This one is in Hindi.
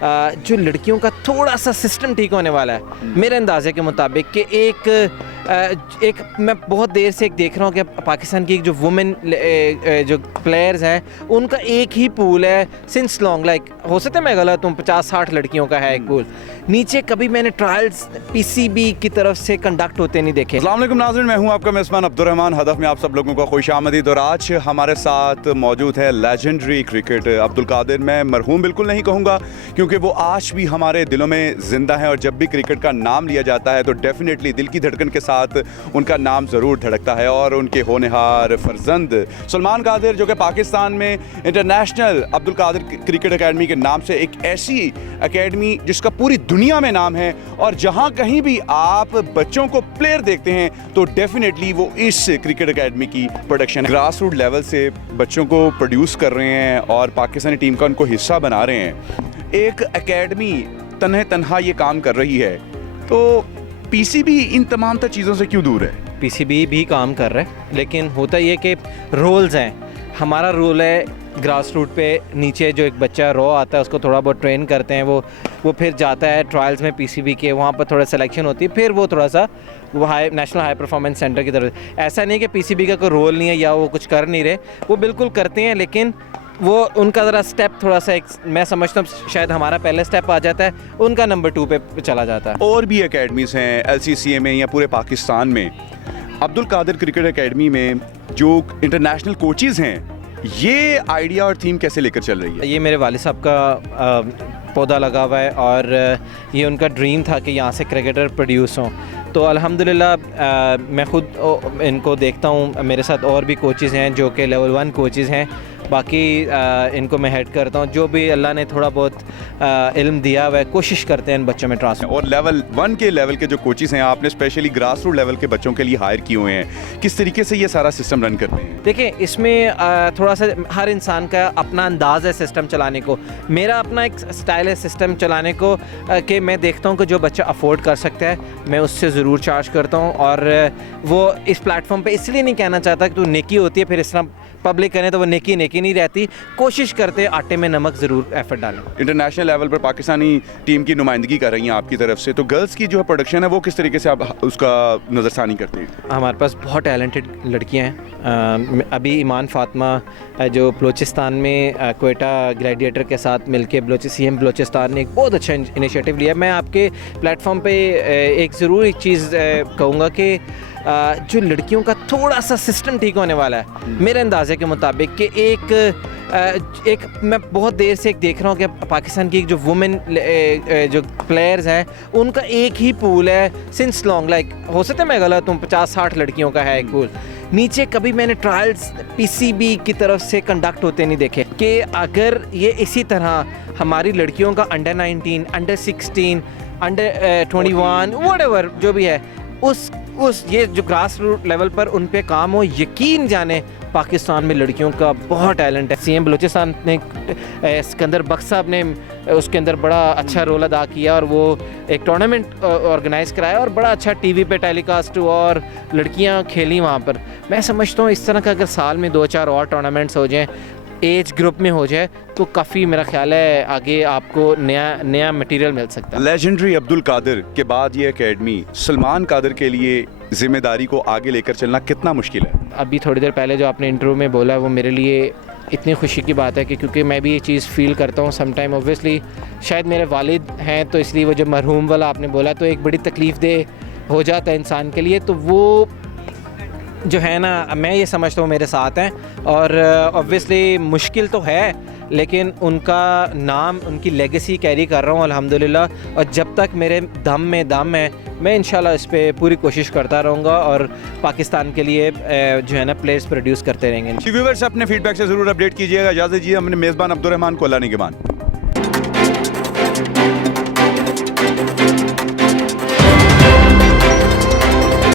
जो लड़कियों का थोड़ा सा सिस्टम ठीक होने वाला है मेरे अंदाजे के मुताबिक कि एक मैं बहुत देर से देख रहा हूँ कि पाकिस्तान की जो वुमेन जो प्लेयर्स हैं उनका एक ही पूल है सिंस लॉन्ग, लाइक हो सकता है मैं गलत हूँ, 50-60 लड़कियों का है एक पूल। नीचे कभी मैंने ट्रायल्स पीसीबी की तरफ से कंडक्ट होते नहीं देखे। अस्सलाम वालेकुम नाज़रीन, मैं हूं आपका मेज़बान अब्दुर्रहमान। हदफ में आप सब लोगों को खुशामदीद। और आज हमारे साथ मौजूद है लेजेंडरी क्रिकेट अब्दुल कादिर। मैं मरहूम बिल्कुल नहीं कहूँगा क्योंकि वो आज भी हमारे दिलों में ज़िंदा है और जब भी क्रिकेट का नाम लिया जाता है तो डेफिनेटली दिल की धड़कन के साथ उनका नाम ज़रूर धड़कता है। और उनके होनहार फर्जंद सलमान कादिर जो कि पाकिस्तान में international Abdul Qadir cricket academy के नाम से एक ऐसी अकेडमी जिसका पूरी दुनिया में नाम है और जहां कहीं भी आप बच्चों को प्लेयर देखते हैं तो डेफिनेटली वो इस क्रिकेट अकेडमी की प्रोडक्शन ग्रास रूट लेवल से बच्चों को प्रोड्यूस कर रहे हैं और पाकिस्तानी टीम का उनको हिस्सा बना रहे हैं। एक अकेडमी तन्हा ये काम कर रही है तो पीसीबी इन तमाम चीज़ों से क्यों दूर है? पीसीबी भी काम कर रहा है लेकिन होता ये कि रोल्स हैं। हमारा रोल है ग्रास रूट पे नीचे जो एक बच्चा रॉ आता है उसको थोड़ा बहुत ट्रेन करते हैं, वो फिर जाता है ट्रायल्स में पीसीबी के, वहाँ पर थोड़ा सिलेक्शन होती है, फिर वो थोड़ा सा वो नेशनल हाई परफॉर्मेंस सेंटर की तरफ। ऐसा नहीं कि पीसीबी का कोई रोल नहीं है या वो कुछ कर नहीं रहे, वो बिल्कुल करते हैं लेकिन वो उनका ज़रा स्टेप थोड़ा सा मैं समझता हूँ शायद हमारा पहले स्टेप आ जाता है, उनका नंबर 2 पे चला जाता है। और भी एकेडमीज़ हैं LCCA में या पूरे पाकिस्तान में। अब्दुल कादिर क्रिकेट अकेडमी में जो इंटरनेशनल कोचेज़ हैं ये आइडिया और थीम कैसे लेकर चल रही है? ये मेरे वालिद साहब का पौधा लगा हुआ है और ये उनका ड्रीम था कि यहाँ से क्रिकेटर प्रोड्यूस हों। तो अल्हम्दुलिल्लाह मैं ख़ुद इनको देखता हूँ, मेरे साथ और भी कोचेज़ हैं जो कि लेवल 1 कोचेज़ हैं, बाकी इनको मैं हेड करता हूँ। जो भी अल्लाह ने थोड़ा बहुत इल्म दिया हुआ है कोशिश करते हैं इन बच्चों में ट्रांसफर। और लेवल 1 के लेवल के जो कोचेज़ हैं आपने स्पेशली ग्रास रूट लेवल के बच्चों के लिए हायर किए हुए हैं, किस तरीके से ये सारा सिस्टम रन करते हैं? देखिए इसमें थोड़ा सा हर इंसान का अपना अंदाज़ है सिस्टम चलाने को। मेरा अपना एक स्टाइल है सिस्टम चलाने को कि मैं देखता हूँ कि जो बच्चा अफोर्ड कर सकता है मैं उससे ज़रूर चार्ज करता हूँ। और वो इस प्लेटफॉर्म पे इसलिए नहीं कहना चाहता कि तू नेकी होती है फिर इस तरह पब्लिक करें तो वो नेकी नहीं रहती। कोशिश करते आटे में नमक ज़रूर एफर्ट डालें। इंटरनेशनल लेवल पर पाकिस्तानी टीम की नुमाइंदगी कर रही हैं आपकी तरफ से, तो गर्ल्स की जो है प्रोडक्शन है वो किस तरीके से आप उसका नज़रसानी करते हैं? हमारे पास बहुत टैलेंटेड लड़कियां हैं। अभी ईमान फातिमा जो बलूचिस्तान में क्वेटा ग्लैडिएटर के साथ मिलके CM बलूचिस्तान ने एक बहुत अच्छा इनिशिएटिव लिया। मैं आपके प्लेटफॉर्म पे एक ज़रूर एक चीज़ कहूँगा कि जो लड़कियों का थोड़ा सा सिस्टम ठीक होने वाला है मेरे अंदाजे के मुताबिक कि एक मैं बहुत देर से देख रहा हूँ कि पाकिस्तान की जो वुमेन जो प्लेयर्स हैं उनका एक ही पूल है सिंस लॉन्ग, लाइक हो सकता है मैं गलत हूँ, 50-60 लड़कियों का है एक पूल। नीचे कभी मैंने ट्रायल्स पीसीबी की तरफ से कंडक्ट होते नहीं देखे कि अगर ये इसी तरह हमारी लड़कियों का अंडर 19, अंडर 16, अंडर 21 व्हाटएवर जो भी है उस ये जो ग्रास रूट लेवल पर उन पे काम हो, यकीन जाने पाकिस्तान में लड़कियों का बहुत टैलेंट है। CM बलूचिस्तान ने सिकंदर बख्श साहब ने उसके अंदर बड़ा अच्छा रोल अदा किया और वो एक टूर्नामेंट ऑर्गेनाइज़ कराया और बड़ा अच्छा टीवी पे टेलीकास्ट हुआ और लड़कियां खेली वहाँ पर। मैं समझता हूँ इस तरह का अगर साल में 2-4 और टूर्नामेंट्स हो जाएँ, एज ग्रुप में हो जाए तो काफ़ी मेरा ख्याल है आगे आपको नया मटेरियल मिल सकता है। लेजेंडरी अब्दुल कादिर के बाद ये एकेडमी सलमान कादिर के लिए जिम्मेदारी को आगे लेकर चलना कितना मुश्किल है? अभी थोड़ी देर पहले जो आपने इंटरव्यू में बोला वो मेरे लिए इतनी खुशी की बात है कि क्योंकि मैं भी ये चीज़ फील करता हूँ समटाइम। ऑब्वियसली शायद मेरे वालिद हैं तो इसलिए वो जब मरहूम वाला आपने बोला तो एक बड़ी तकलीफ़ दे हो जाता है इंसान के लिए, तो वो जो है ना मैं ये समझता हूँ मेरे साथ हैं और ऑब्वियसली मुश्किल तो है लेकिन उनका नाम उनकी लेगेसी कैरी कर रहा हूँ अल्हम्दुलिल्लाह। और जब तक मेरे दम है मैं इंशाल्लाह इस पर पूरी कोशिश करता रहूँगा और पाकिस्तान के लिए जो है ना प्लेयर्स प्रोड्यूस करते रहेंगे। व्यूअर्स अपने फीडबैक से ज़रूर अपडेट कीजिएगा। इजाज़त दीजिए, हमने मेज़बान अब्दुर्रहमान को अल्लाह निगहबान।